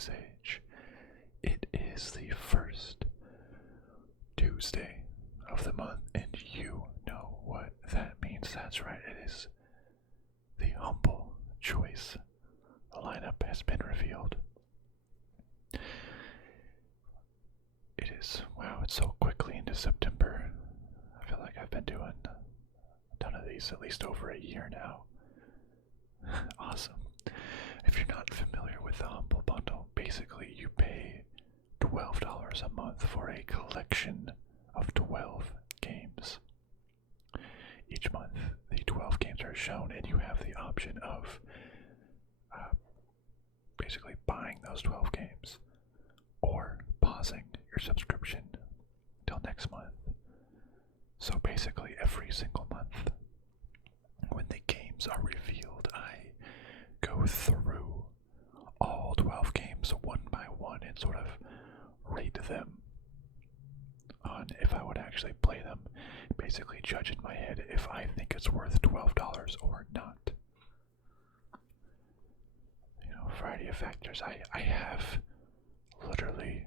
Ice Age. It is the first Tuesday of the month, and you know what that means. That's right, it is the humble choice. The lineup has been revealed. It is, wow, it's so quickly into September. I feel like I've been doing a ton of these at least over a year now. Awesome. If you're not familiar with the Humble Bundle, basically you pay $12 a month for a collection of 12 games. Each month, the 12 games are shown, and you have the option of basically buying those 12 games or pausing your subscription until next month. So basically, every single month, when the games are revealed, I go through all 12 games one by one and sort of rate them on if I would actually play them. Basically judge in my head if I think it's worth $12 or not. You know, a variety of factors. I have literally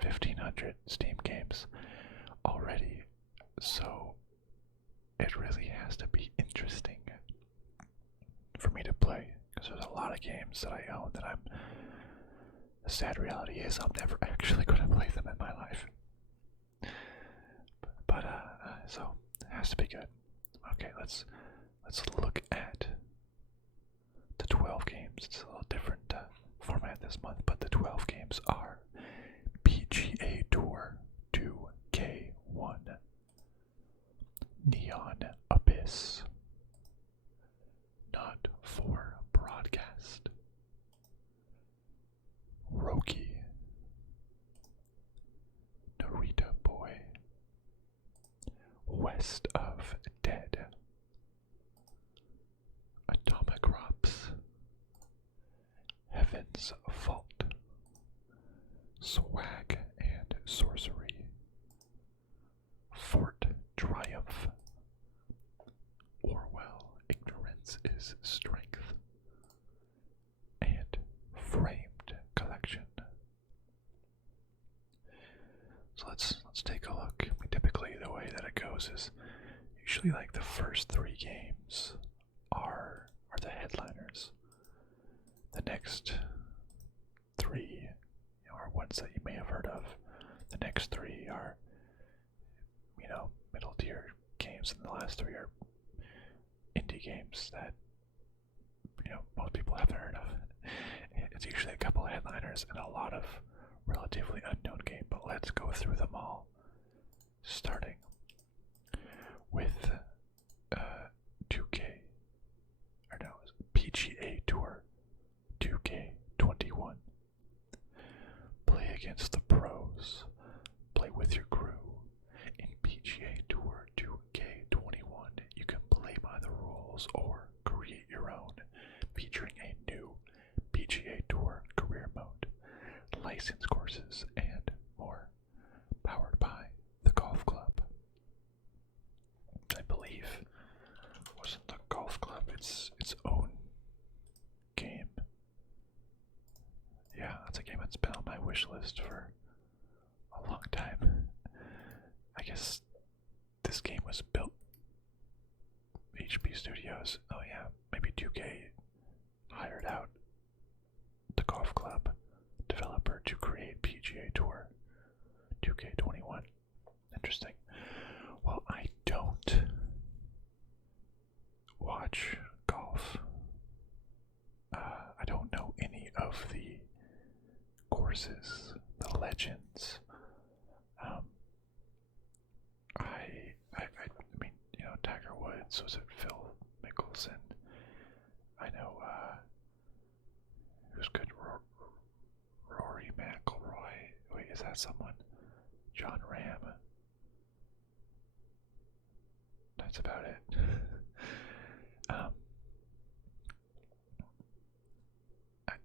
1,500 Steam games already, so it really has to be interesting for me to play, because there's a lot of games that I own that the sad reality is I'm never actually going to play them in my life. But so it has to be good. Okay, let's look at the 12 games. It's a little different format this month, but the 12 games are PGA Tour 2K1, Neon Abyss, Not for Broadcast, Roki, Narita Boy, West of Dead, Atomicrops, Heaven's Fault, Swag and Sorcery, Fort Triumph, Orwell, Ignorance is Strength, and Framed Collection. So let's take a look. Typically the way that it goes is usually like the first 3 games are the headliners. The next 3 are ones that you may have heard of. The next 3 are, middle tier games, and the last 3 are indie games that, most people haven't heard of. It's usually a couple of headliners and a lot of relatively unknown game, but let's go through them all. Starting with PGA Tour 2K21. Play against the pros. Play with your crew. In PGA Tour 2K21, you can play by the rules or create your own, featuring a new PGA Tour career mode, license courses, and more. Powered by the Golf Club. I believe wasn't the Golf Club its own game? Yeah, that's a game that's been on my wish list for a long time. I guess this game was built HP Studios. Oh yeah, maybe 2K hired out the Golf Club developer to create PGA Tour 2K21. Interesting. Well, I don't watch golf. I don't know any of the courses, the legends. I mean, Tiger Woods, was it Phil Mickelson? I know, who's good? Rory McIlroy. Wait, is that someone? John Ram. That's about it.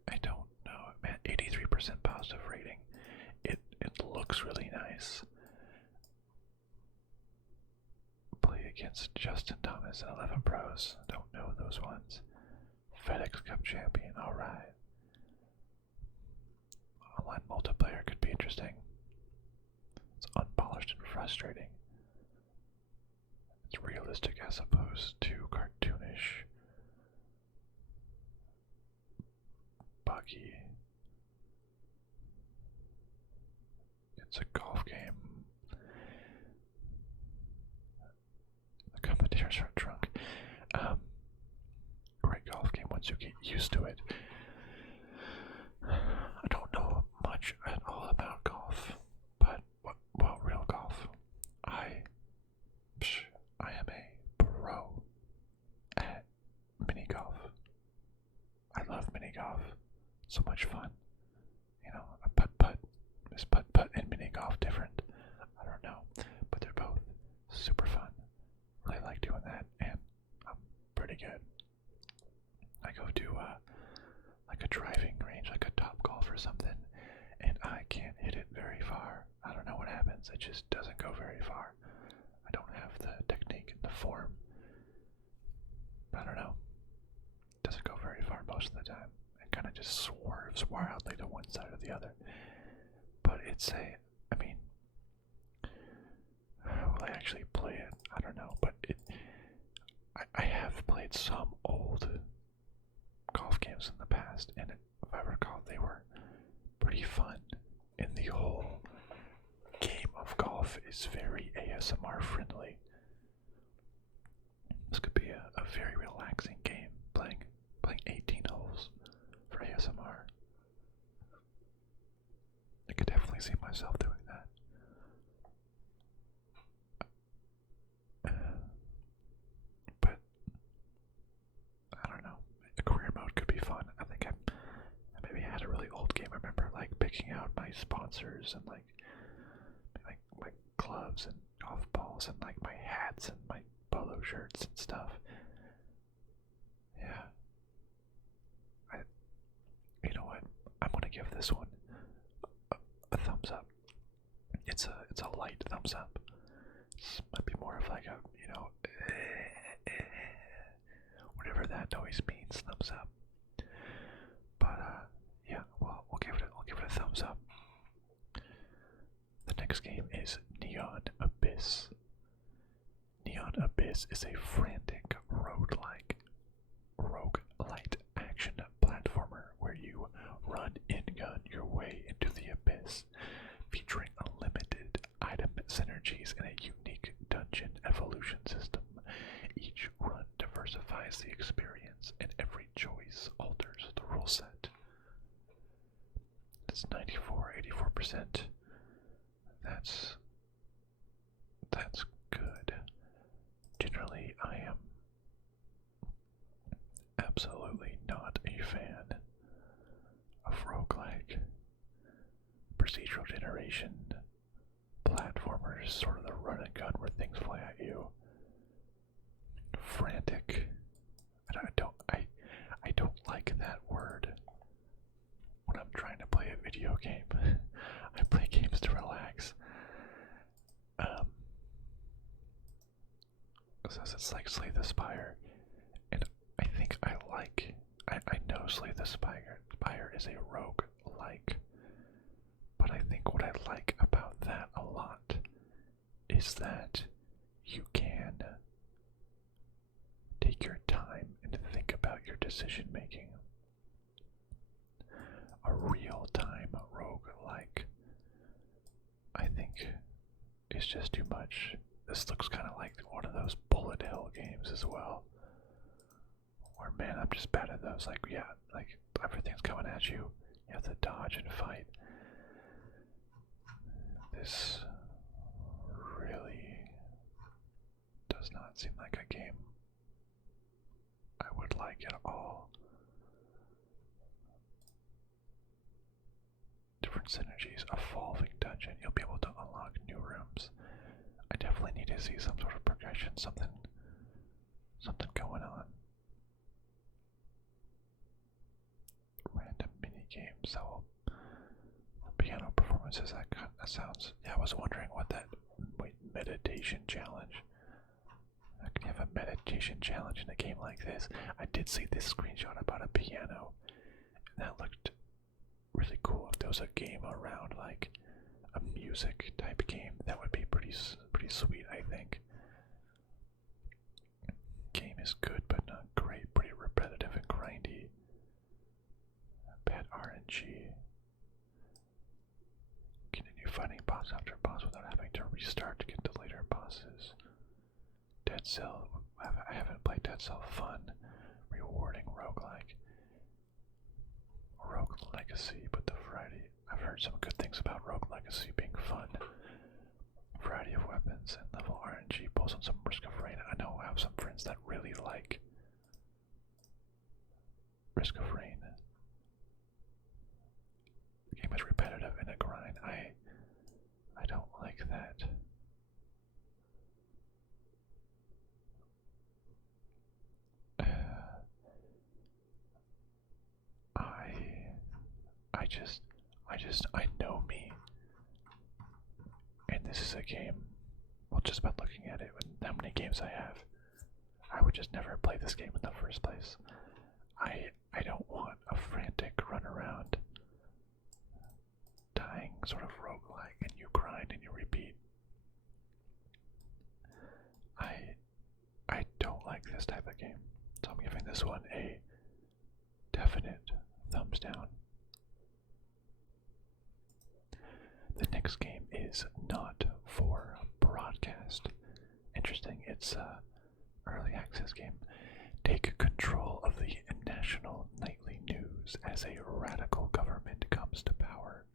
I don't know, man. 83% positive rating. It looks really nice. Play against Justin Thomas and 11 pros. Don't know those ones. FedEx Cup champion. All right. multiplayer could be interesting. It's unpolished and frustrating. It's realistic as opposed to cartoonish. Buggy. It's a golf game. The commentators are drunk. Great golf game once you get used to it. I don't know much at all about golf, but well, real golf. I am a pro at mini golf. I love mini golf. So much fun. You know, a putt-putt. Is putt-putt and mini golf different? I don't know. But they're both super fun. Really like doing that, and I'm pretty good. I go to like a driving range, like a Topgolf or something, and I can't hit it very far. I don't know what happens. It just doesn't go very far. I don't have the technique and the form. I don't know. It doesn't go very far most of the time. It kind of just swerves wildly to one side or the other. But it's I mean, will I actually play it? I don't know, but I have played some old golf games in the past, and if I recall, they were pretty fun. And the whole game of golf is very ASMR friendly. This could be a very relaxing game, playing 18 holes for ASMR. I could definitely see myself doing that. But I don't know. A career mode could be fun. I think I maybe had a really old game. I remember like picking out my sponsors and like my gloves and golf balls and like my hats and my polo shirts and stuff. Yeah. You know what? I'm gonna give this one a thumbs up. It's a light thumbs up. This might be more of like a, you know, whatever that noise means, thumbs up. But yeah, well, we'll give it a thumbs up. The next game is Neon Abyss. Neon Abyss is a frantic roguelite action platformer where you run in-gun your way into the abyss, featuring unlimited item synergies and a unique dungeon evolution system. Each run diversifies the experience, and every choice alters the rule set. It's 84%. That's good. Generally, I am absolutely not a fan of roguelike procedural generation platformers, sort of the run and gun where things fly at you. Frantic. I don't like that word when I'm trying to play a video game. I play games to relax. Says it's like Slay the Spire, and I think I know Slay the Spire is a rogue-like, but I think what I like about that a lot is that you can take your time and think about your decision making. A real-time rogue-like, I think, is just too much. This looks kind of like one of those bullet hell games as well, where, man, I'm just bad at those. Like, yeah, like everything's coming at you. You have to dodge and fight. This really does not seem like a game I would like at all. Different synergies, evolving dungeon. You'll be able to unlock new rooms. I definitely need to see some sort of progression, something going on. Random mini games. So piano performances. That sounds. Yeah, I was wondering what that. Wait, meditation challenge. How can you have a meditation challenge in a game like this? I did see this screenshot about a piano, and that looked really cool. If was a game around like a music type game, that would be pretty sweet, I think. Game is good, but not great. Pretty repetitive and grindy. Bad RNG. Continue fighting boss after boss without having to restart to get to later bosses. Dead Cell. I haven't played Dead Cell. Fun, rewarding roguelike. Rogue Legacy, but the variety. I've heard some good things about Rogue Legacy being fun. Variety of weapons and level RNG pulls on some Risk of Rain. I know I have some friends that really like Risk of Rain. The game is repetitive and a grind. I don't like that. I know me. And this is a game, well, just about looking at it, how many games I have, I would just never play this game in the first place. I don't want a frantic run around, dying sort of roguelike, and you grind and you repeat. I don't like this type of game, so I'm giving this one a definite thumbs down. The next game is not for broadcast. Interesting, it's a early access game. Take control of the national nightly news as a radical government comes to power.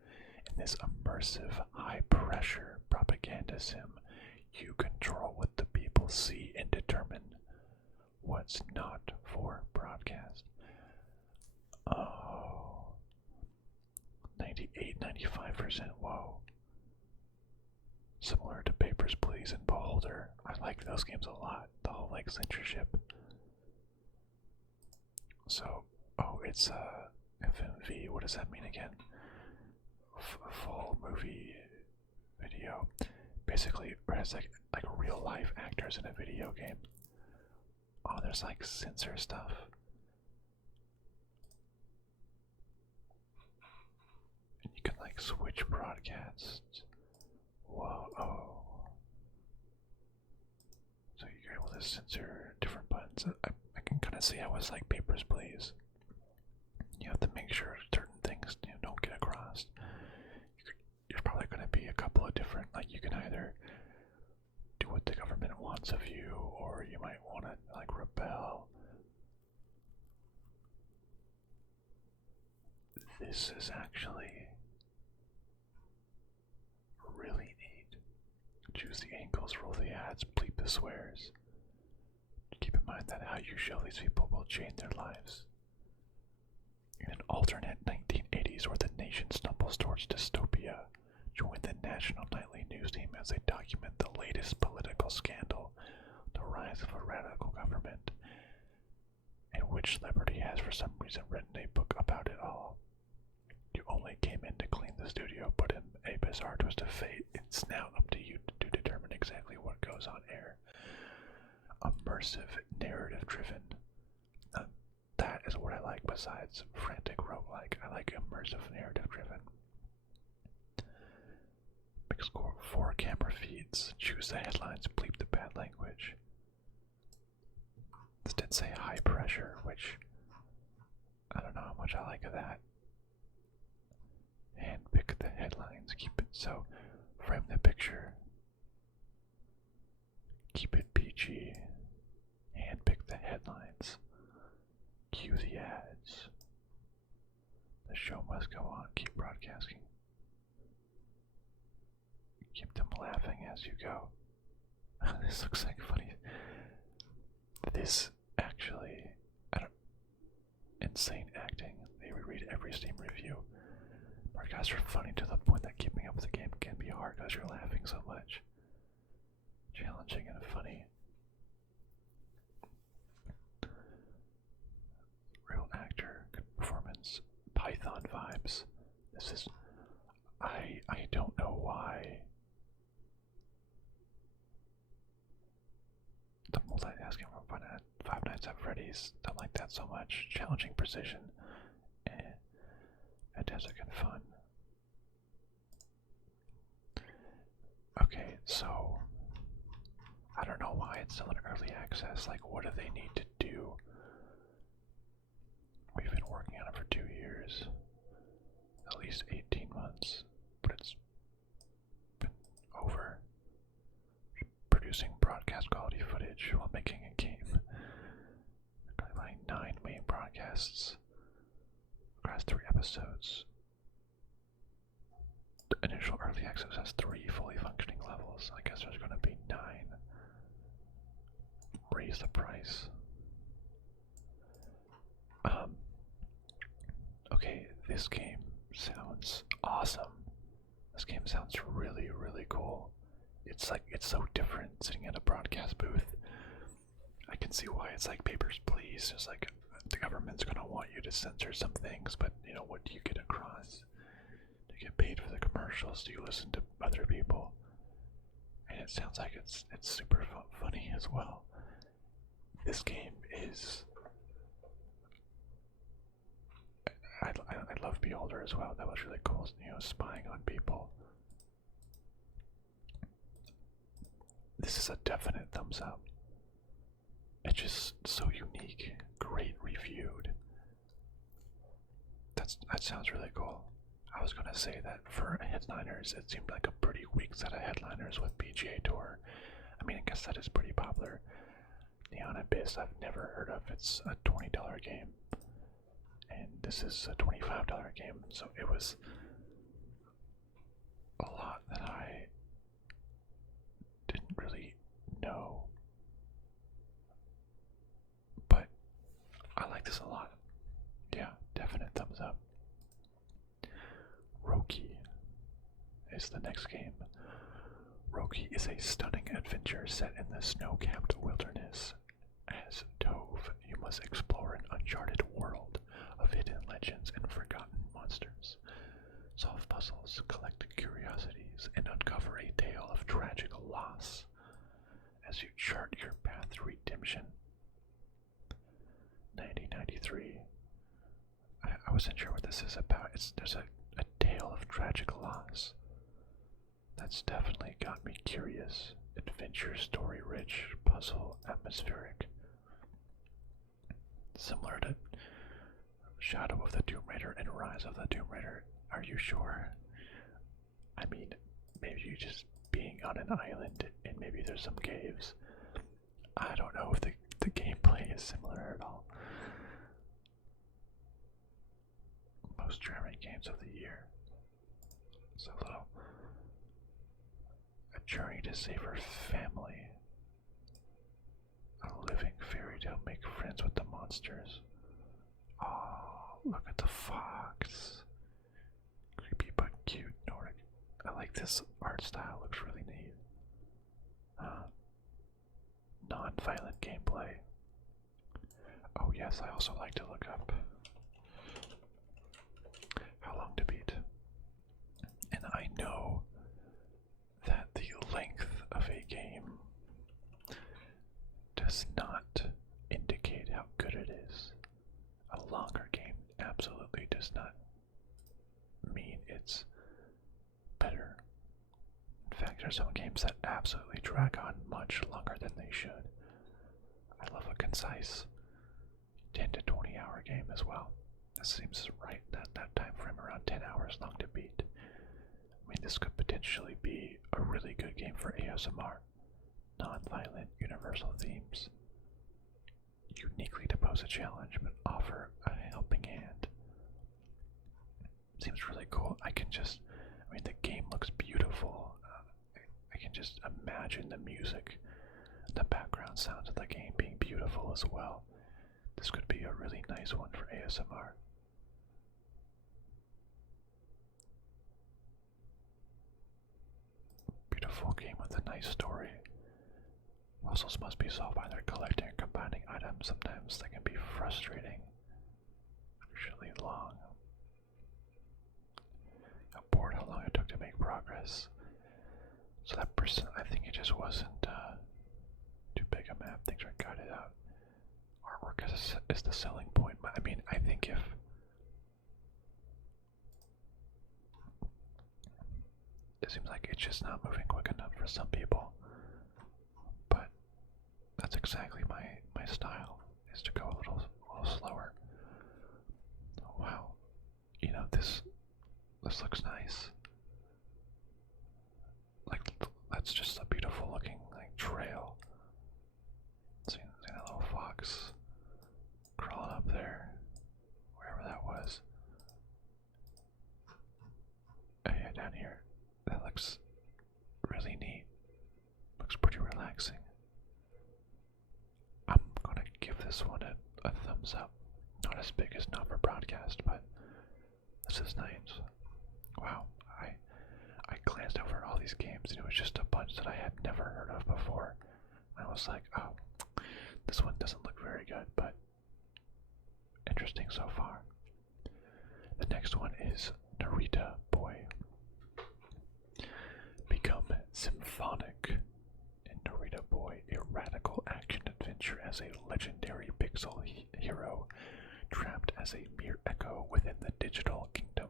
In this immersive, high-pressure propaganda sim, you control what the people see and determine what's not for broadcast. Oh, 98-95%, whoa. Similar to Papers, Please and Beholder. I like those games a lot, the whole like censorship. So, oh, it's FMV, what does that mean again? Full movie video. Basically, it has like real life actors in a video game. Oh, there's like censor stuff. And you can like switch broadcasts. Whoa, oh. So you're able to censor different buttons. I can kind of see how it's like Papers, Please. You have to make sure certain things don't get across. There's probably going to be a couple of different, like you can either do what the government wants of you, or you might want to like rebel. This is actually really neat. Choose the angles, roll the ads, bleep the swears. Keep in mind that how you show these people will change their lives. In an alternate 1980s where the nation stumbles towards dystopia, join the National Nightly News team as they document the latest political scandal, the rise of a radical government, in which Liberty has for some reason written a book about it all. You only came in to clean the studio, but in a bizarre twist of fate, it's now up to you to determine exactly what goes on air. Immersive, narrative-driven. That is what I like besides frantic roguelike. I like immersive, narrative-driven. Mix 4 camera feeds. Choose the headlines, bleep the bad language. This did say high pressure, which I don't know how much I like of that. And pick the headlines. Keep it so. Frame the picture. Keep it PG. And pick the headlines. Cue the ads. The show must go on. Keep broadcasting. Keep them laughing as you go. This looks like funny. This actually, insane acting. They reread every Steam review. Broadcasts are funny to the point that keeping up with the game can be hard because you're laughing so much. Challenging and funny. Real actor, good performance, Python vibes. This is, I don't know why. The multitasking from Five Nights at Freddy's, don't like that so much. Challenging precision, fantastic and fun. Okay, so I don't know why it's still in early access. Like, what do they need to do? We've been working on it for 2 years, at least 18 months, but it's been over producing broadcast quality footage while making a game. Like 9 main broadcasts across 3 episodes. The initial early access has 3 fully functioning levels. I guess there's going to be 9. Raise the price. Okay, this game sounds awesome. This game sounds really, really cool. It's so different sitting at a broadcast booth. I can see why it's like Papers, Please. It's like the government's gonna want you to censor some things, but you know, what do you get across? Do you get paid for the commercials? Do you listen to other people? And it sounds like it's super funny as well. This game is. I love Beholder as well. That was really cool, you know, spying on people. This is a definite thumbs up. It's just so unique, great reviewed. That sounds really cool. I was gonna say that for headliners, it seemed like a pretty weak set of headliners with PGA Tour. I mean, I guess that is pretty popular. Neon Abyss, I've never heard of. It's a $20 game. And this is a $25 game, so it was a lot that I didn't really know. But I like this a lot. Yeah, definite thumbs up. Roki is the next game. Roki is a stunning adventure set in the snow-capped wilderness. As Tove, you must explore an uncharted world of hidden legends and forgotten monsters. Solve puzzles, collect curiosities, and uncover a tale of tragic loss as you chart your path to redemption. 1993. I wasn't sure what this is about. There's a tale of tragic loss. That's definitely got me curious. Adventure, story rich, puzzle, atmospheric. Similar to Shadow of the Tomb Raider and Rise of the Tomb Raider. Are you sure? I mean, maybe you just being on an island and maybe there's some caves. I don't know if the gameplay is similar at all. Most charming games of the year. So little. A journey to save her family. A living fairy tale, make friends with the monsters. Oh, look at the fox. Creepy but cute Nordic. I like this art style, looks really neat. Non-violent gameplay. Oh yes, I also like to look up How Long to Beat. And I know that the length of a game does not indicate how good it is. A longer game absolutely does not mean it's better. In fact, there are some games that absolutely drag on much longer than they should. I love a concise 10 to 20 hour game as well. This seems right, that time frame around 10 hours long to beat. I mean, this could potentially be a really good game for ASMR. Non-violent, universal themes. Uniquely to pose a challenge, but offer a helping hand. Seems really cool. I mean, the game looks beautiful. I can just imagine the music, the background sounds of the game being beautiful as well. This could be a really nice one for ASMR. Beautiful game with a nice story. Puzzles must be solved by either collecting or combining items. Sometimes they can be frustrating. Usually long. I'm bored how long it took to make progress. So that person, I think it just wasn't too big a map. Things are gutted out. Artwork is the selling point. I mean, I think It seems like it's just not moving quick enough for some people. But that's exactly my style, is to go a little slower. Wow. You know, this looks nice. Like, that's just a beautiful looking like trail. See that little fox crawling up there, wherever that was. Oh yeah, down here. That looks really neat. Looks pretty relaxing. I'm gonna give this one a thumbs up. Not as big as Not for Broadcast, but this is nice. Wow, I glanced over all these games and it was just a bunch that I had never heard of before. I was like, oh, this one doesn't look very good, but interesting so far. The next one is Narita Boy. Become symphonic in Narita Boy, a radical action adventure as a legendary pixel hero trapped as a mere echo within the digital kingdom.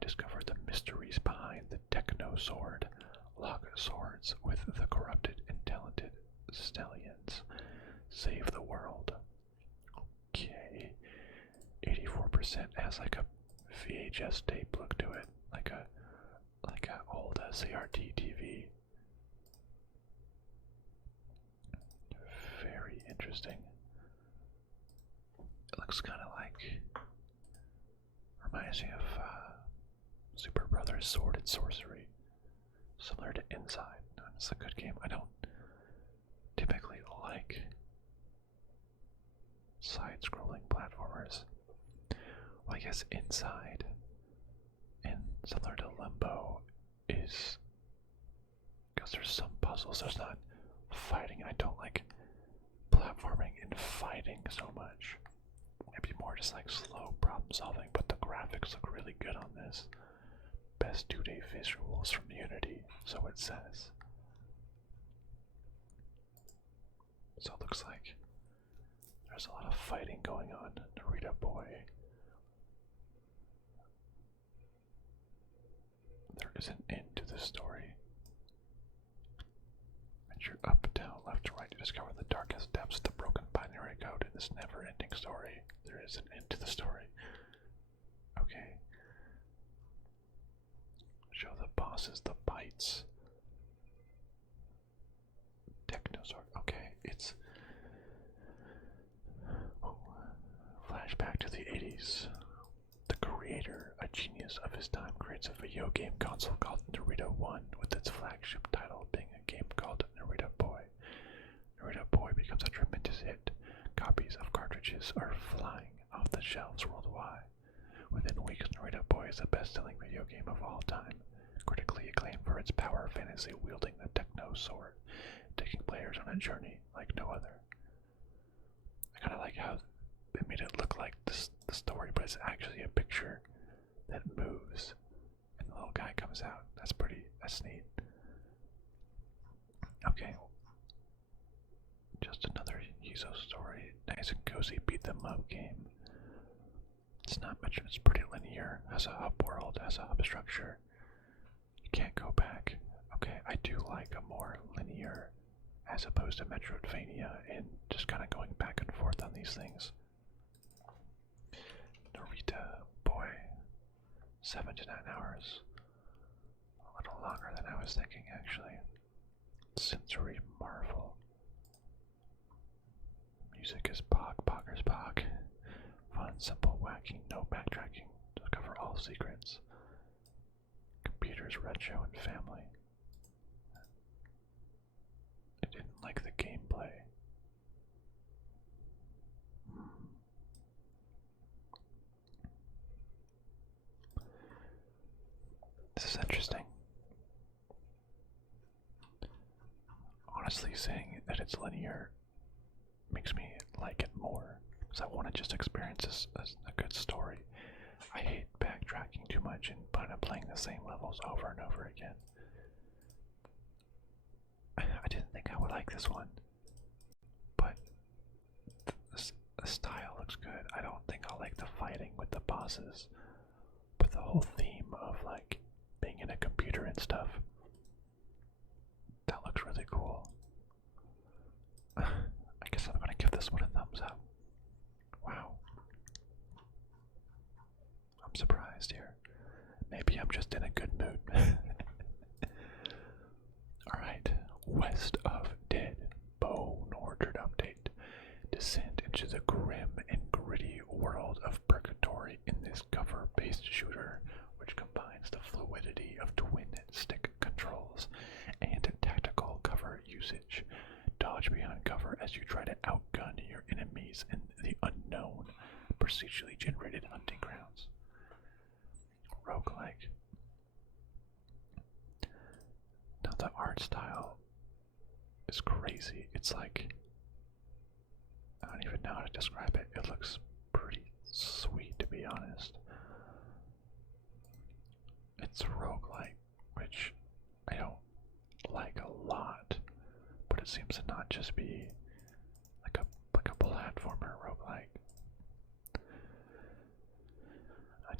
Discover the mysteries behind the Techno Sword. Lock swords with the corrupted and talented stallions. Save the world. Okay. 84% has like a VHS tape look to it, like a old CRT TV. Very interesting. It looks kind of like, reminds me of Super Brothers Sword and Sorcery, similar to Inside. It's a good game. I don't typically like side-scrolling platformers. Well, I guess Inside and similar to Limbo is because there's some puzzles. There's not fighting. I don't like platforming and fighting so much. Maybe more just like slow problem solving, but the graphics look really good on this. Best 2D visuals from Unity, so it says. So it looks like there's a lot of fighting going on. Narita Boy. There is an end to this story. Venture up, down, left, to right to discover the darkest depths of the broken binary code in this never-ending story. There is an end to the story. Okay. Show the bosses the bites. Technosword. Okay, it's flashback to the 80s. The creator, a genius of his time, creates a video game console called Narita 1, with its flagship title being a game called Narita Boy. Narita Boy becomes a tremendous hit. Copies of cartridges are flying off the shelves worldwide. Within weeks, Narita Boy is the best-selling video game of all time, critically acclaimed for its power fantasy wielding the Techno Sword, taking players on a journey like no other. I kind of like how they made it look like the story, but it's actually a picture that moves, and the little guy comes out. That's neat. Okay, just another Yuzo story. Nice and cozy beat them up game. It's not much, it's pretty linear, has a hub world, has a hub structure. You can't go back. Okay, I do like a more linear, as opposed to Metroidvania, and just kind of going back and forth on these things. Narita Boy, 7 to 9 hours. A little longer than I was thinking, actually. Sensory marvel. Music is Poggers Pog. Fun, simple, wacky, no backtracking. Discover all secrets. Computers, retro, and family. I didn't like the gameplay. This is interesting. Honestly, saying that it's linear makes me like it more, because I want to just experience this as a good story. I hate backtracking too much and kind of playing the same levels over and over again. I didn't think I would like this one, but the style looks good. I don't think I'll like the fighting with the bosses, but the whole theme of like being in a computer and stuff. That looks really cool. I guess I'm gonna give this one a thumbs up. Wow. I'm surprised here. Maybe I'm just in a good mood. Alright, West of Dead, Bone Orchard update. Descend into the grim and gritty world of Purgatory in this cover-based shooter, which combines the fluidity of twin-stick controls and tactical cover usage. Dodge behind cover as you try to outgun your enemies in the unknown, procedurally generated hunting grounds. Roguelike. Now the art style is crazy. It's like, I don't even know how to describe it. It looks pretty sweet, to be honest. It's roguelike, which I don't like a lot, but it seems to not just be like a platformer roguelike.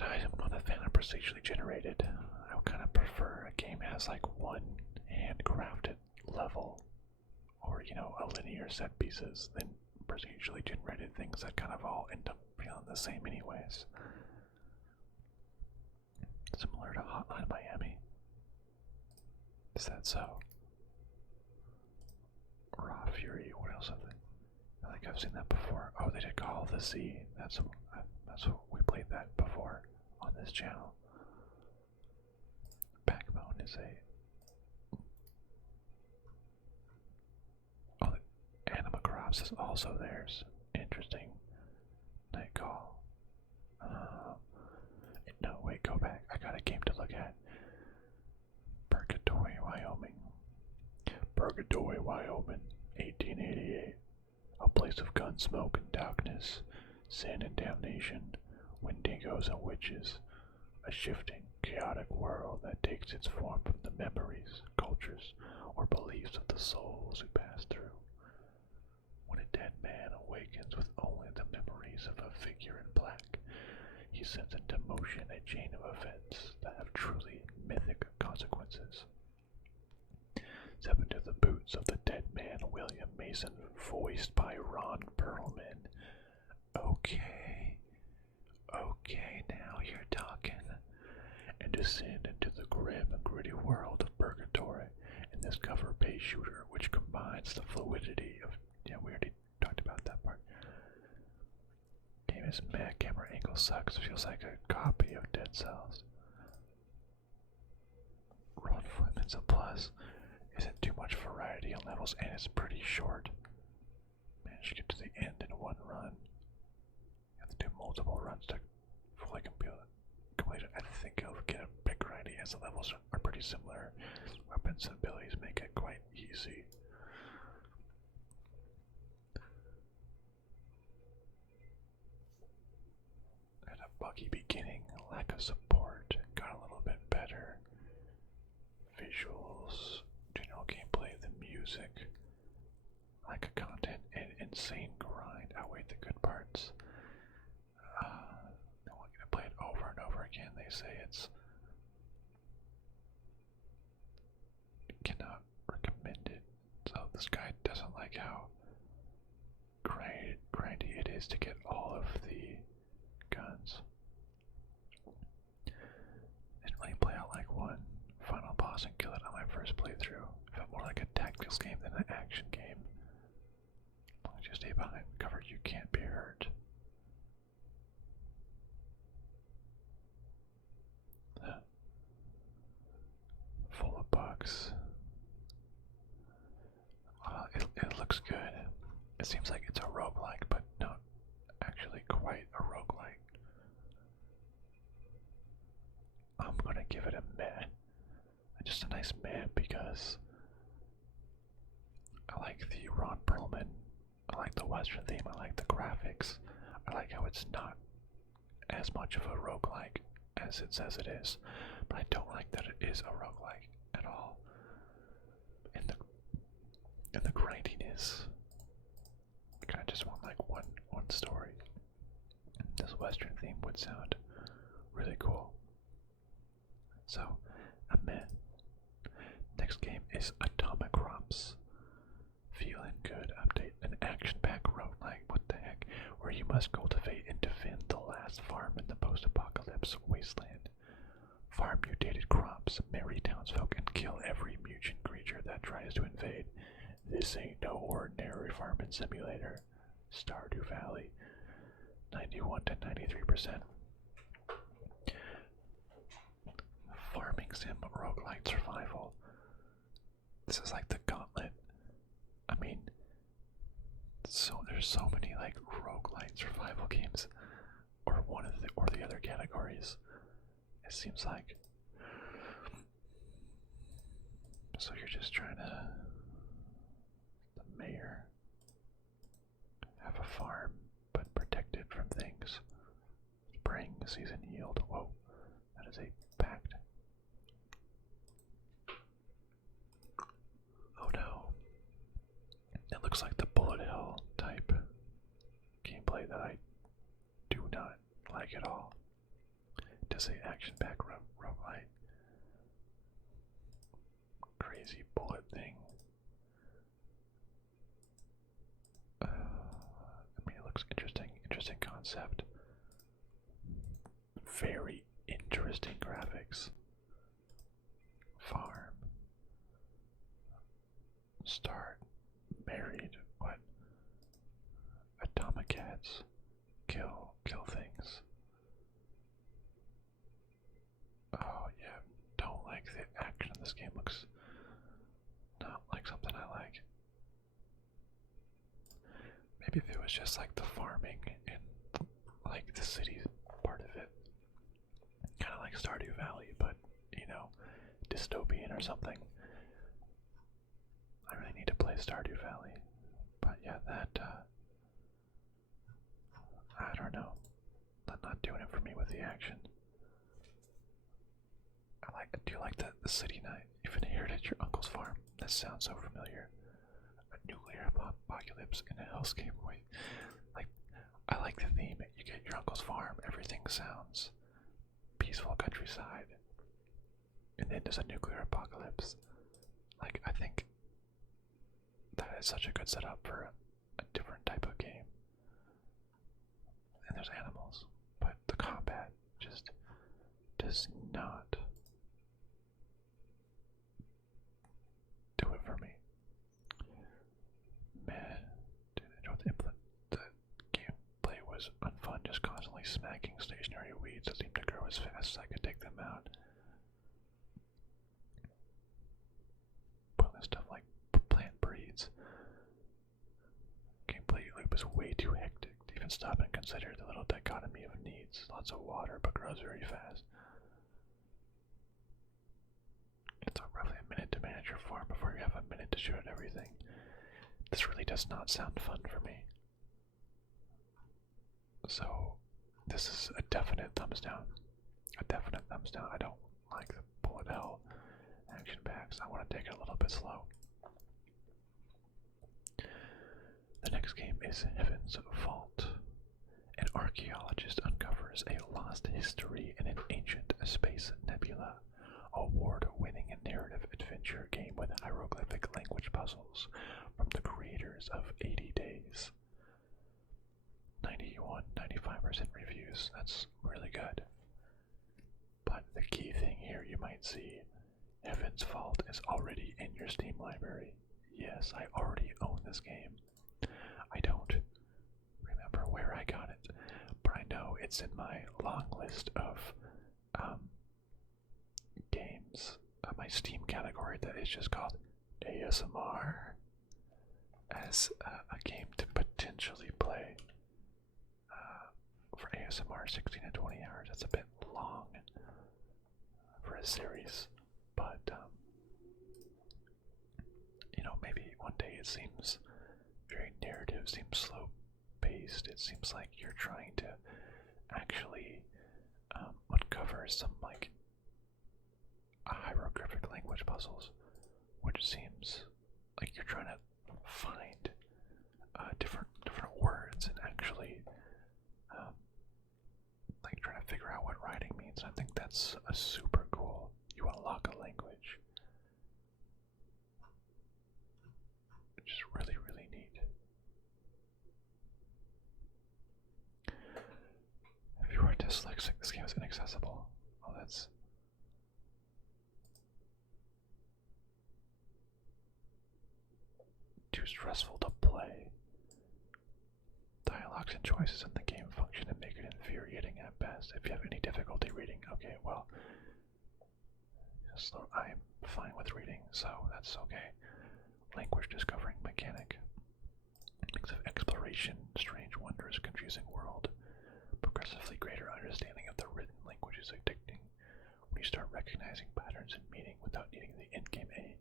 I'm not a fan of procedurally generated. I would kind of prefer a game has like one handcrafted level, or a linear set pieces, than procedurally generated things that kind of all end up feeling the same anyways. Similar to Hotline Miami. Is that so? Raw Fury, what else have they? I think I've seen that before. Oh, they did Call of the Sea. That's what we played that before on this channel. Backbone is oh, the Atomicrops is also theirs. Interesting. Night Call. No, wait, go back. I got a game to look at. Purgatory, Wyoming. Purgatory, Wyoming, 1888. A place of gun smoke and darkness, sin and damnation, wendigos and witches. A shifting, chaotic world that takes its form from the memories, cultures, or beliefs of the souls who pass through. When a dead man awakens with only the memories of a figure in black, he sets into motion a chain of events that have truly mythic consequences. Step into the boots of the dead man William Mason, voiced by Ron Perlman. Okay, now you're talking. And descend into the grim and gritty world of Purgatory in this cover-based shooter, which combines the fluidity of... Yeah, we already talked about that part. Game is meh, camera angle sucks, feels like a copy of Dead Cells. Run flipping's a plus. Isn't too much variety on levels, and it's pretty short. Managed to get to the end in one run. You have to do multiple runs to fully complete it. I think it'll get a bit grindy as the levels are pretty similar. Weapons and abilities make it quite easy. Had a buggy beginning, lack of support, got a little bit better. Visuals, general gameplay, the music, lack of content, and insane grind outweigh the good parts. I want you to play it over and over again. They say it's... cannot recommend it. So this guy doesn't like how grindy it is to get all of the guns. Didn't really play out like one final boss and kill it on my first playthrough. It felt more like a tactics game than an action game. As long as you stay behind cover, you can't be hurt. Full of bugs. It looks good. It seems like it's a roguelike, but not actually quite a roguelike. I'm gonna give it a meh. Just a nice meh because I like the Ron Perlman, I like the Western theme, I like the graphics, I like how it's not as much of a roguelike as it says it is, but I don't like that it is a roguelike at all. And the grindiness, I kinda just want like one story. This Western theme would sound really cool. So, a meh. next game is Atomicrops. Feeling good update. An action-packed roguelike, what the heck, where you must cultivate and defend the last farm in the post-apocalypse wasteland. Farm mutated crops, marry townsfolk, and kill every mutant creature that tries to invade. This ain't no ordinary farming simulator. Stardew Valley, 91 to 93%. Farming sim roguelite survival. This is like the gauntlet. I mean, there's so many like roguelite survival games, or the other categories. It seems like. So you're just trying to, the mayor, have a farm, but protected from things. Spring season yield. Whoa, that is a pact. Oh no. It looks like the bullet hell type gameplay that I do not like at all. Does a action-packed roguelite. Crazy bullet thing. I mean, it looks interesting. Interesting concept. Very interesting graphics. Farm. Start. Married. What? Atomic cats. Kill things. Oh yeah, don't like the action of this game. Looks not like something I like. Maybe if it was just like the farming and like the city part of it. Kind of like Stardew Valley, but you know, dystopian or something. I really need to play Stardew Valley. But yeah, that, I don't know. Not doing it for me with the action. Do you like the city night? You've inherited your uncle's farm. That sounds so familiar. A nuclear apocalypse in a hellscape. Wait, like, I like the theme. You get your uncle's farm. Everything sounds peaceful countryside. And then there's a nuclear apocalypse. Like, I think that is such a good setup for a different type of game. And there's animals, but the combat just does not do it for me. Man, the gameplay was unfun, just constantly smacking stationary weeds that seemed to grow as fast as I could take them out. Pointless stuff like plant breeds. Gameplay loop is way too hectic to even stop and consider the little dichotomy of needs. Lots of water, but grows very fast. It's roughly a minute to manage your farm before you have a minute to shoot at everything. This really does not sound fun for me. So, this is a definite thumbs down. A definite thumbs down. I don't like the bullet hell action packs. I want to take it a little bit slow. The next game is Heaven's Vault. An archaeologist uncovers a lost history in an ancient space nebula. Award-winning narrative adventure game with hieroglyphic language puzzles from the creators of 80 Days. 95% reviews. That's really good. But the key thing here you might see, Heaven's Vault is already in your Steam library. Yes, I already own this game. I don't remember where I got it, but I know it's in my long list of games, my Steam category that is just called ASMR, as a game to potentially play for ASMR 16 to 20 hours. That's a bit long for a series, but you know, maybe one day. It seems very narrative, seems slow paced. It seems like you're trying to actually uncover some like hieroglyphic language puzzles, which seems like you're trying to find different words and actually like trying to figure out what writing means. I think that's a super cool. You unlock a language. inaccessible. Oh, that's too stressful to play. Dialogues and choices in the game function and make it infuriating at best. If you have any difficulty reading, okay, well, I'm fine with reading, so that's okay. Language discovering mechanic. Mix of exploration, strange wonders, confusing world. Progressively greater understanding of the written language is addicting when you start recognizing patterns and meaning without needing the in-game aid.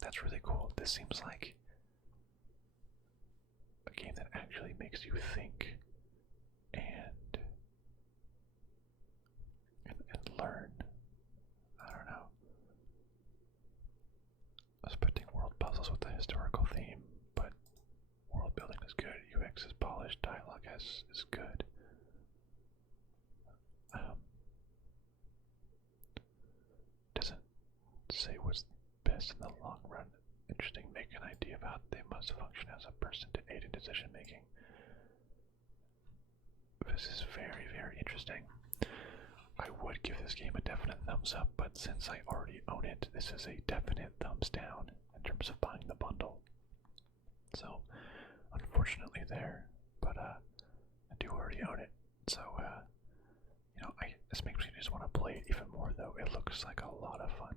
That's really cool. This seems like a game that actually makes you think and learn. I don't know. I was expecting world puzzles with a historical theme, but world building is good, UX is polished, dialogue is good. Doesn't say what's best in the long run. Interesting, make an idea of how they must function as a person to aid in decision making. This is very, very interesting. I would give this game a definite thumbs up, but since I already own it, this is a definite thumbs down in terms of buying the bundle. So, unfortunately there, but I do already own it. So, this makes me just want to play it even more, though. It looks like a lot of fun.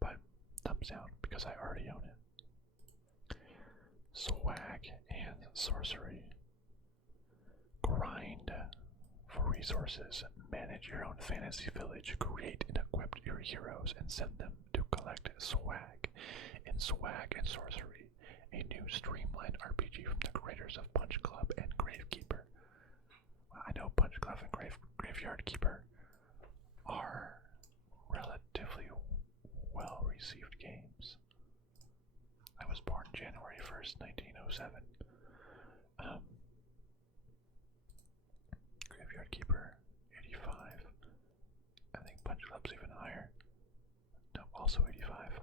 But thumbs down because I already own it. Swag and sorcery. Grind for resources. Manage your own fantasy village. Create and equip your heroes and send them to collect swag. In Swag and Sorcery, a new streamlined RPG from the creators of Punch Club and Gravekeeper. I know Punch Club and Graveyard Keeper are relatively well-received games. I was born January 1st, 1907. Graveyard Keeper, 85. I think Punch Club's even higher. No, also 85.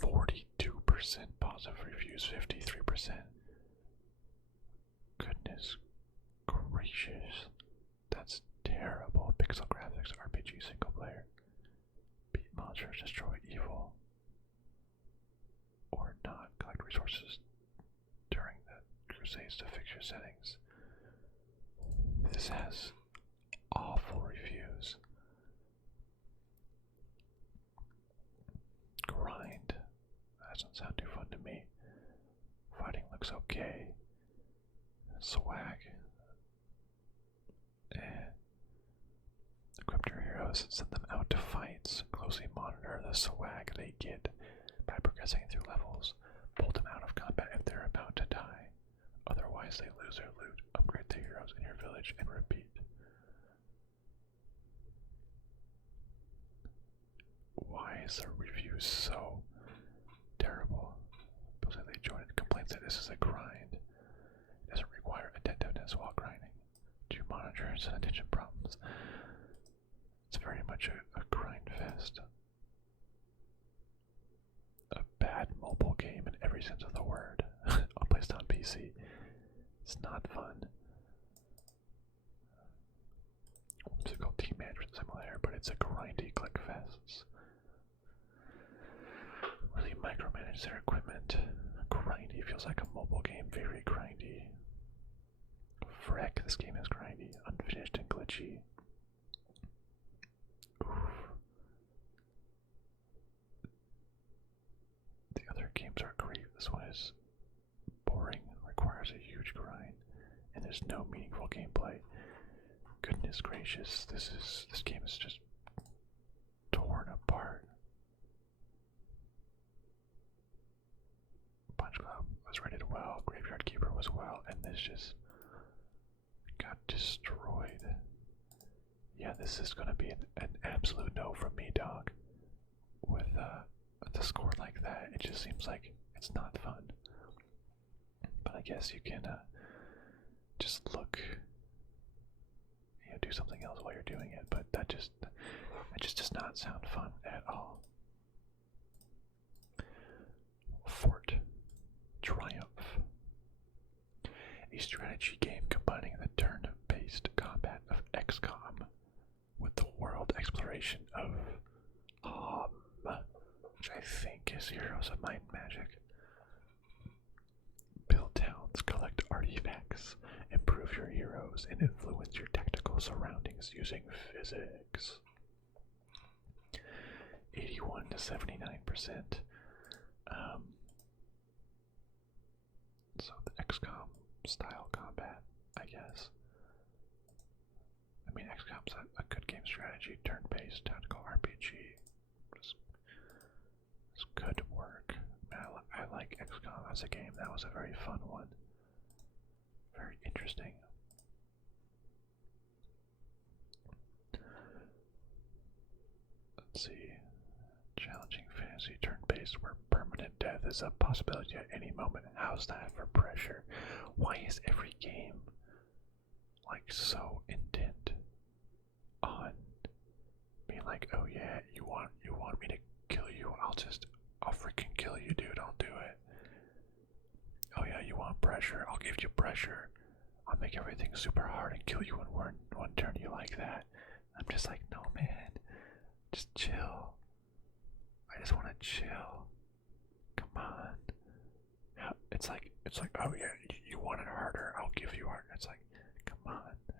42% positive reviews, 53%. Goodness gracious. That's terrible. Pixel graphics, RPG single player. Beat monsters, destroy evil. Or not. Collect resources during the crusades to fix your settings. This has awful reviews. Grind. That doesn't sound too fun to me. Fighting looks okay. Swag. Equip your heroes and send them out to fights. Closely monitor the swag they get by progressing through levels. Pull them out of combat if they're about to die. Otherwise they lose their loot. Upgrade the heroes in your village and repeat. Why is the review so terrible? People say they joined complaints that this is a grind. It doesn't require attentiveness while grinding. Due monitors and attention problems. It's very much a grind fest. A bad mobile game in every sense of the word. Placed on PC. It's not fun. It's called Team Management Simulator, but it's a grindy click fest. Really micromanage their equipment. Grindy feels like a mobile game, very grindy. Frick, this game is grindy, unfinished and glitchy. Oof. The other games are great. This one is boring, requires a huge grind, and there's no meaningful gameplay. Goodness gracious, this game is just torn apart. Punch Club was rated well, Graveyard Keeper was well, and this just got destroyed. Yeah, this is gonna be an absolute no from me, dog. With a score like that, it just seems like it's not fun. But I guess you can just look, do something else while you're doing it. But that just does not sound fun at all. Fort. Triumph. A strategy game combining the turn-based combat of XCOM with the world exploration of which I think is Heroes of Might and Magic. Build towns, collect artifacts, improve your heroes, and influence your tactical surroundings using physics. 81 to 79%. So the XCOM style combat, I guess. I mean, XCOM's a good game strategy, turn-based tactical RPG. It's good work. I like XCOM as a game. That was a very fun one. Very interesting. Let's see. Challenging fantasy turn-based where permanent death is a possibility at any moment. How's that for pressure? Why is every game like so intent on being like, oh yeah, you want me to kill you? I'll freaking kill you, dude. I'll do it. Oh yeah, you want pressure? I'll give you pressure. I'll make everything super hard and kill you in one turn. You like that? I'm just like, no man, just chill. I just want to chill. Come on. It's like, oh yeah, you want it harder? I'll give you harder. It's like, come on.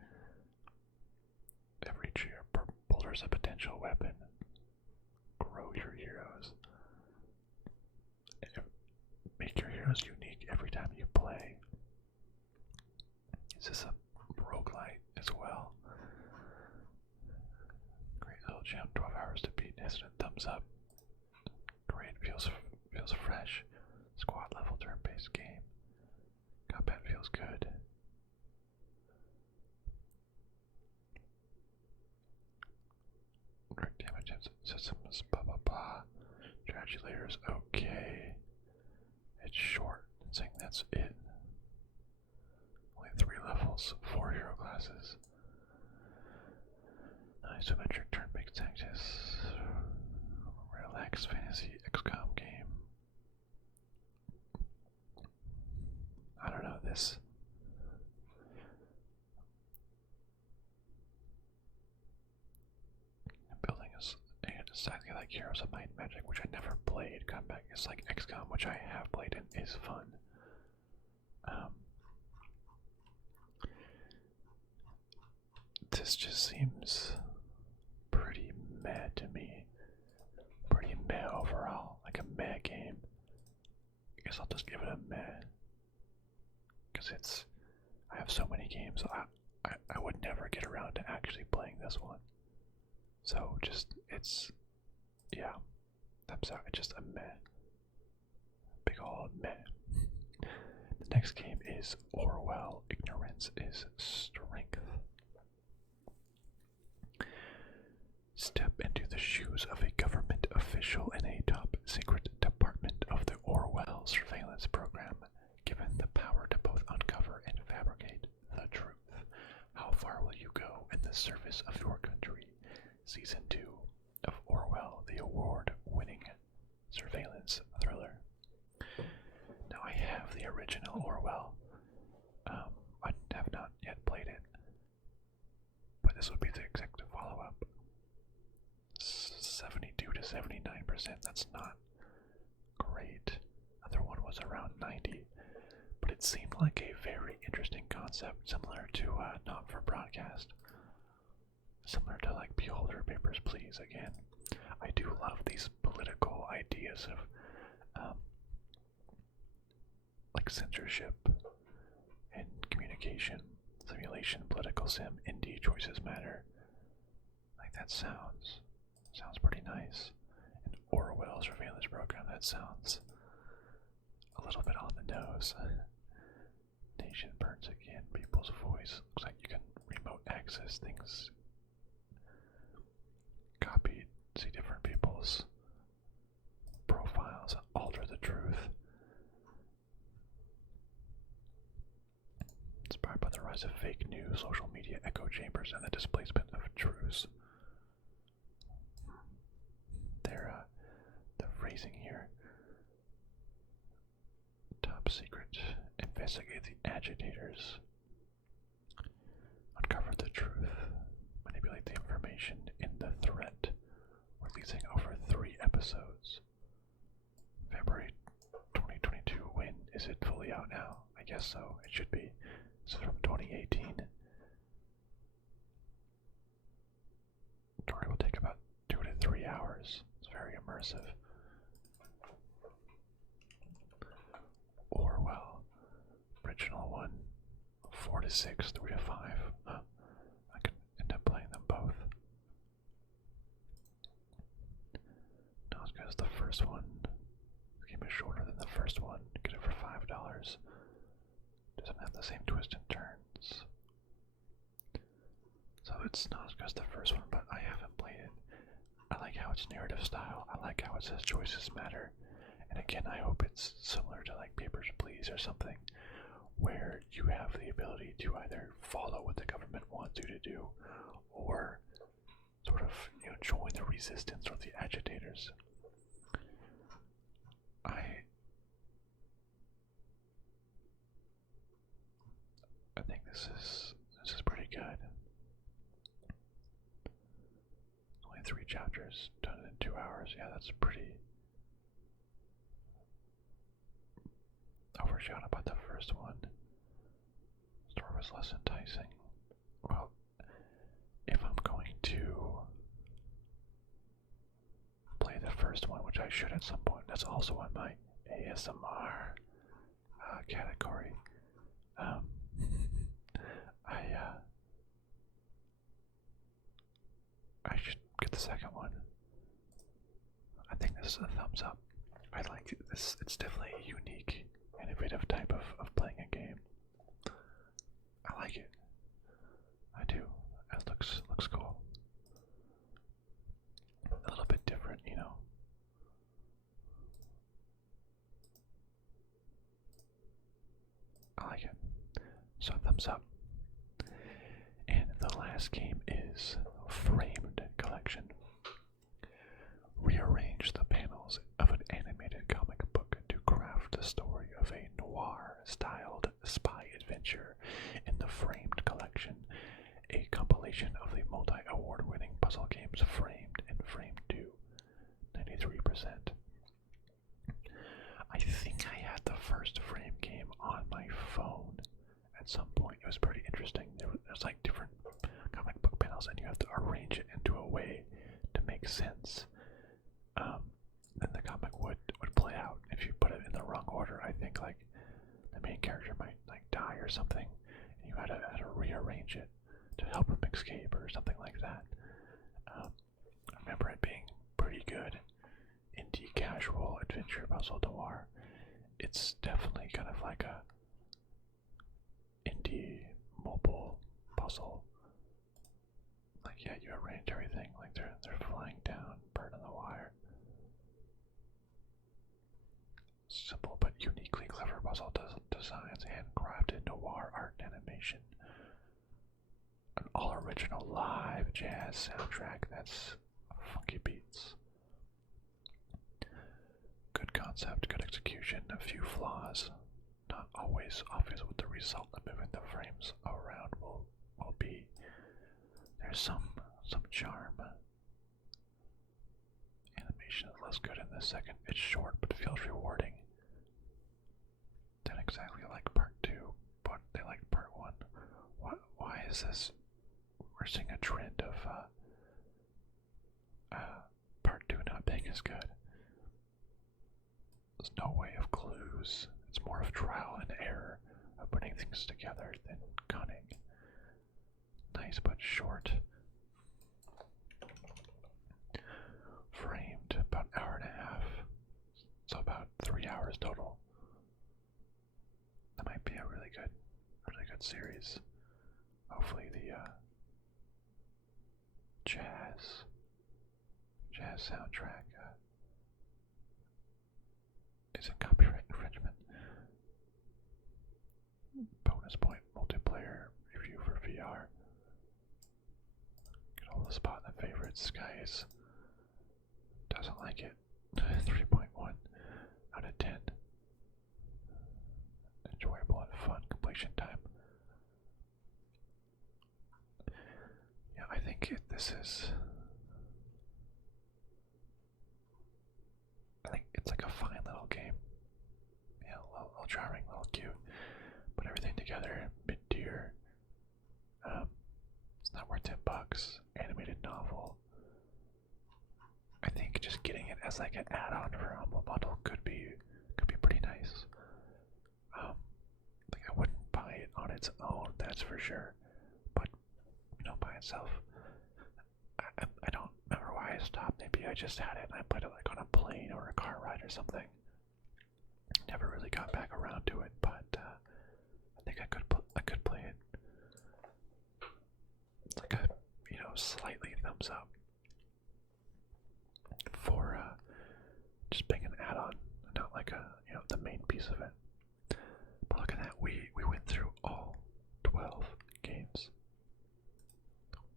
Every chair boulders a potential weapon. Grow your heroes. Make your heroes unique every time you play. Is this a roguelite as well? Great little gem, 12 hours to beat. Instant thumbs up. Great, feels fresh. Squad level turn-based game. Combat feels good. Great damage systems, blah blah blah. Strategy layers, okay. It's short. I'm saying that's it. Only 3 levels, 4 hero classes. Isometric turn-based tactics. Relaxed fantasy XCOM game. I don't know this. Building is exactly like Heroes of Might and Magic, which I never played. Combat is like XCOM, which I have played and is fun. This just seems pretty meh to me. Pretty meh overall, like a meh game. I guess I'll just give it a meh. Because I have so many games, I would never get around to actually playing this one. So yeah, I'm sorry, just a meh. Big ol' meh. The next game is Orwell, Ignorance is Strength. Step into the shoes of a government official in a top secret department of the Orwell surveillance program, given the power to both uncover and fabricate the truth. How far will you go in the service of your country? Season 2 of Orwell, the award-winning surveillance thriller. Now I have the original Orwell. I have not yet played it, but this would be the exact follow-up. 72 to 79%, that's not great. Other one was around 90, but it seemed like a very interesting concept, similar to Not for Broadcast. Similar to like Beholder Papers, Please again. I do love these political ideas of like censorship and communication, simulation, political sim, indie choices matter. Like that sounds pretty nice. And Orwell surveillance program, that sounds a little bit on the nose. Nation burns again, people's voice. Looks like you can remote access things. Copy, see different people's profiles, alter the truth. Inspired by the rise of fake news, social media echo chambers, and the displacement of truths. The phrasing here. Top investigate the agitators, uncover the truth, manipulate the information in the threat, releasing over 3 episodes. February 2022. When is it fully out now? I guess so. It should be. This is from 2018. Story will take about 2 to 3 hours. It's very immersive. Orwell. Original one. 4 to 6, 3 to 5. Huh. I could end up playing them both. Not as good as the first one. The game is shorter than the first one. Get it for $5. Doesn't have the same twists and turns. So it's not as good as the first one, but I haven't played it. I like how it's narrative style. I like how it says choices matter. And again, I hope it's similar to like Papers, Please or something, where you have the ability to either follow what the government wants you to do, or sort of, join the resistance or the agitators. I think this is pretty good. Only 3 chapters, done it in 2 hours. Yeah, that's pretty overshot about the first one. Story was less enticing. Well, if I'm going to play the first one, which I should at some point, that's also on my ASMR category. I should get the second one. I think this is a thumbs up. I like this. It's definitely a unique, innovative type of playing a game. I like it. I do. It looks cool. A little bit different, I like it. So thumbs up. And the last game is Framed Collection. Rearrange the panels of an animated comic book to craft the story of a noir-styled spy adventure in the Framed Collection, a compilation of the multi-award-winning puzzle games Framed and Framed 2. 93%. I think I had the first Frame game on my phone at some point. It was pretty interesting. There's like different comic book panels, and you have to arrange it into a way to make sense. Then the comic would play out. If you put it in the wrong order, I think like the main character might like die or something, and you had to rearrange it to help him escape or something like that. I remember it being pretty good. Indie casual adventure puzzle noir. It's definitely kind of like a indie mobile puzzle. Like, yeah, you arrange everything like they're flying down, bird on the wire. Simple but uniquely clever puzzle designs, handcrafted noir art and animation. An all-original live jazz soundtrack that's funky beats. Good concept, good execution, a few flaws. Not always obvious what the result of moving the frames around will be. There's some charm. Animation is less good in the second. It's short but feels rewarding. Didn't exactly like part 2, but they liked part 1. Why is this? We're seeing a trend of part 2 not being as good. There's no way of clues. It's more of trial and error of putting things together than cunning. Nice but short. Framed, about an hour and a half. So about 3 hours total. That might be a really good series. Hopefully the jazz soundtrack isn't copyright infringement. Bonus point multiplayer review for VR. Get all the spot in the favorites. Guys doesn't like it. 3.1 out of 10. think this is. I think it's like a fine little game. Yeah, a little charming, a little cute. Put everything together, mid-tier. It's not worth $10. Animated novel. I think just getting it as like an add-on for Humble Bundle could be pretty nice. Like I wouldn't buy it on its own, that's for sure. But by itself, I don't remember why I stopped. Maybe I just had it and I played it like on a plane or a car ride or something. Never really got back around to it, but I think I could play it. It's like a slightly thumbs up for just being an add-on, not like the main piece of it. But look at that, we went through all 12 games.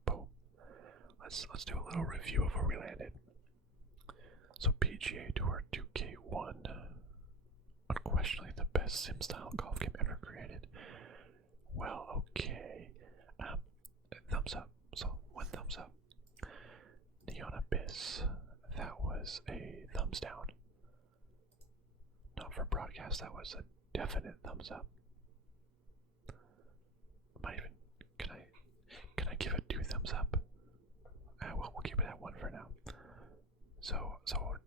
Boom. Let's do a little review of where we landed. So PGA Tour 2K1, unquestionably the best sim-style golf game ever created. Well, okay. Thumbs up. So one thumbs up. Neon Abyss, that was a thumbs down. Not for broadcast, that was a definite thumbs up. Might even, can I give it 2 thumbs up? We'll keep it at 1 for now. So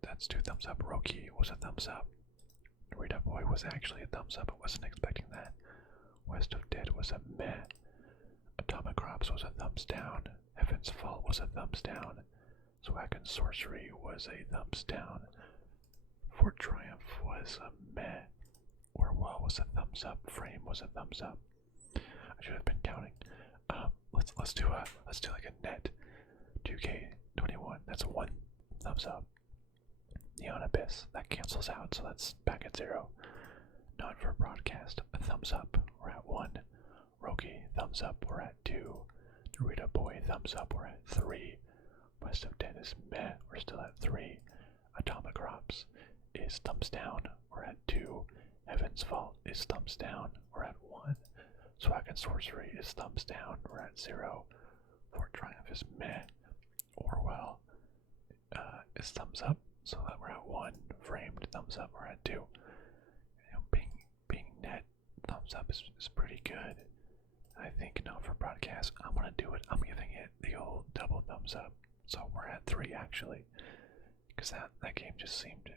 that's 2 thumbs up. Roki was a thumbs up. Narita Boy was actually a thumbs up. I wasn't expecting that. West of Dead was a meh. Atomicrops was a thumbs down. Heaven's Fault was a thumbs down. Swag Sorcery was a thumbs down. Fort Triumph was a meh. Orwell was a thumbs up. Frame was a thumbs up. I should have been counting. Let's do like a net 2K21. That's 1 thumbs up. Neon Abyss, that cancels out, so that's back at 0. Not for broadcast, a thumbs up, we're at 1. Roki, thumbs up, we're at 2. Narita Boy, thumbs up, we're at 3. West of Dead is meh, we're still at 3. Atomicrops is thumbs down, we're at 2. Heaven's Fault is thumbs down, we're at 1. Swag and Sorcery is thumbs down, we're at 0. Fort Triumph is meh. Orwell is thumbs up, so that we're at 1. Framed, thumbs up, we're at 2. Being net, thumbs up is pretty good. I think not for broadcast, I'm gonna do it. I'm giving it the old double thumbs up. So we're at 3 actually, because that game just seemed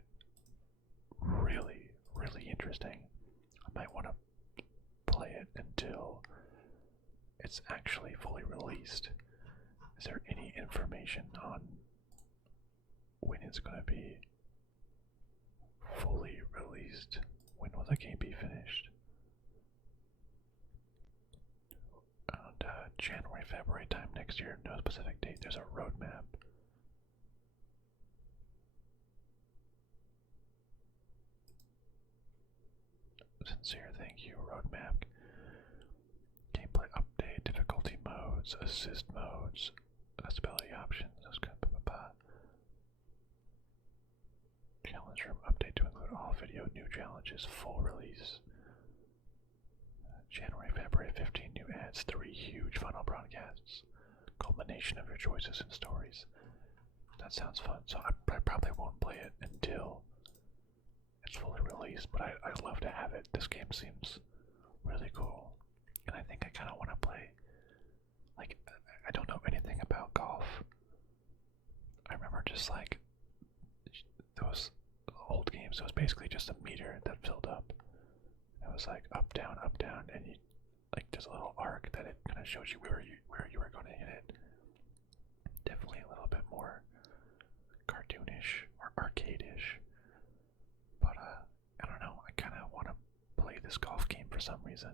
really, really interesting. I might want to play it until it's actually fully released. Is there any information on when it's going to be fully released? When will the game be finished? Around January, February time next year, no specific date. There's a roadmap. Sincere thank you, roadmap. Gameplay update, difficulty modes, assist modes, stability options, challenge room update to include all video new challenges, full release. January, February 15 new ads, 3 huge final broadcasts, culmination of your choices and stories. That sounds fun, so I probably won't play it until it's fully released, but I'd love to have it. This game seems really cool, and I think I kind of want to play. Like, I don't know anything about golf. I remember just like those old games, it was basically just a meter that filled up. It was like up, down, and you like there's a little arc that it kind of shows you where you were going to hit it. Definitely a little bit more cartoonish or arcade-ish. But I don't know. I kind of want to play this golf game for some reason.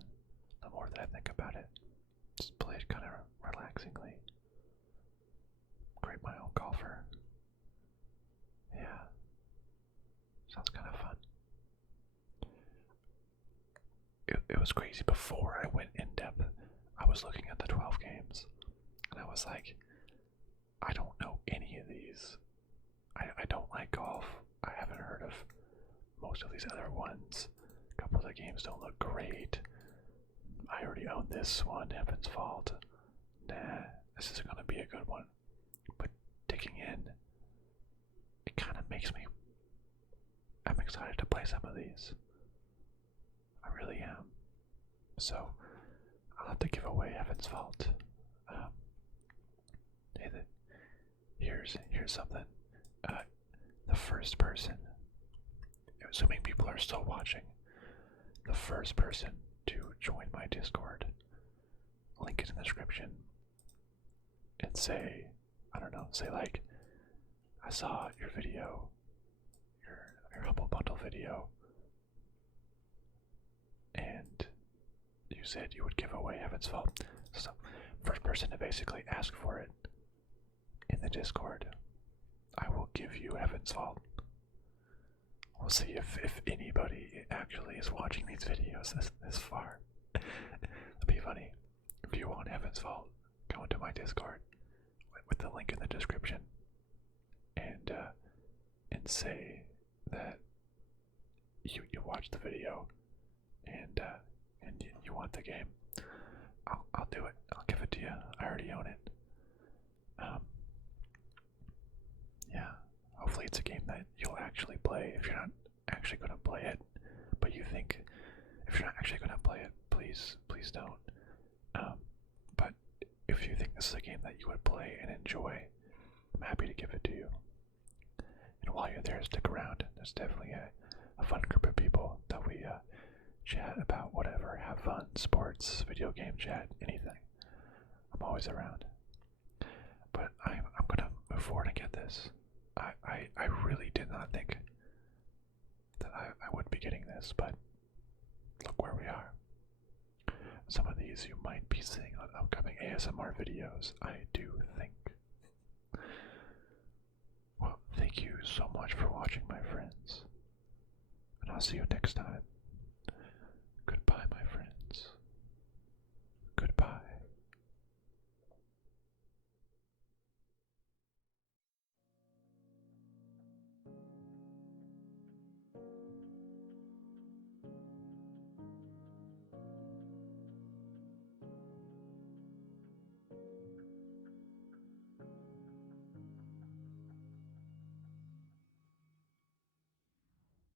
The more that I think about it, just play it kind of relaxingly. Create my own golfer. Yeah, sounds kind of fun. It was crazy. Before I went in depth, I was looking at the 12 games, and I was like, I don't know any of these. I don't like golf. I haven't heard of most of these other ones. A couple of the games don't look great. I already own this one, Heaven's Fault. Nah, this is gonna be a good one. But digging in, it kind of makes me. I'm excited to play some of these. I really am. So I'll have to give away Heaven's Vault. Here's something. The first person, assuming people are still watching, the first person to join my Discord, link is in the description, and say, I don't know, say like, I saw your video, your Humble Bundle video, and you said you would give away Heaven's Vault. So, first person to basically ask for it in the Discord, I will give you Heaven's Vault. We'll see if anybody actually is watching these videos this far. It'd be funny. If you want Heaven's Vault, go into my Discord with the link in the description and say that you watched the video and you want the game. I'll do it. I'll give it to you. I already own it. Yeah. Hopefully it's a game that you'll actually play. If you're not actually gonna play it, but you think if you're not actually gonna play it, please don't. But if you think this is a game that you would play and enjoy, I'm happy to give it to you. And while you're there, stick around. There's definitely a fun group of people that we chat about whatever, have fun, sports, video game chat, anything. I'm always around. But I'm gonna move forward and get this. I really did not think that I would be getting this, but look where we are. Some of these you might be seeing on upcoming ASMR videos, I do think. Well, thank you so much for watching, my friends. And I'll see you next time.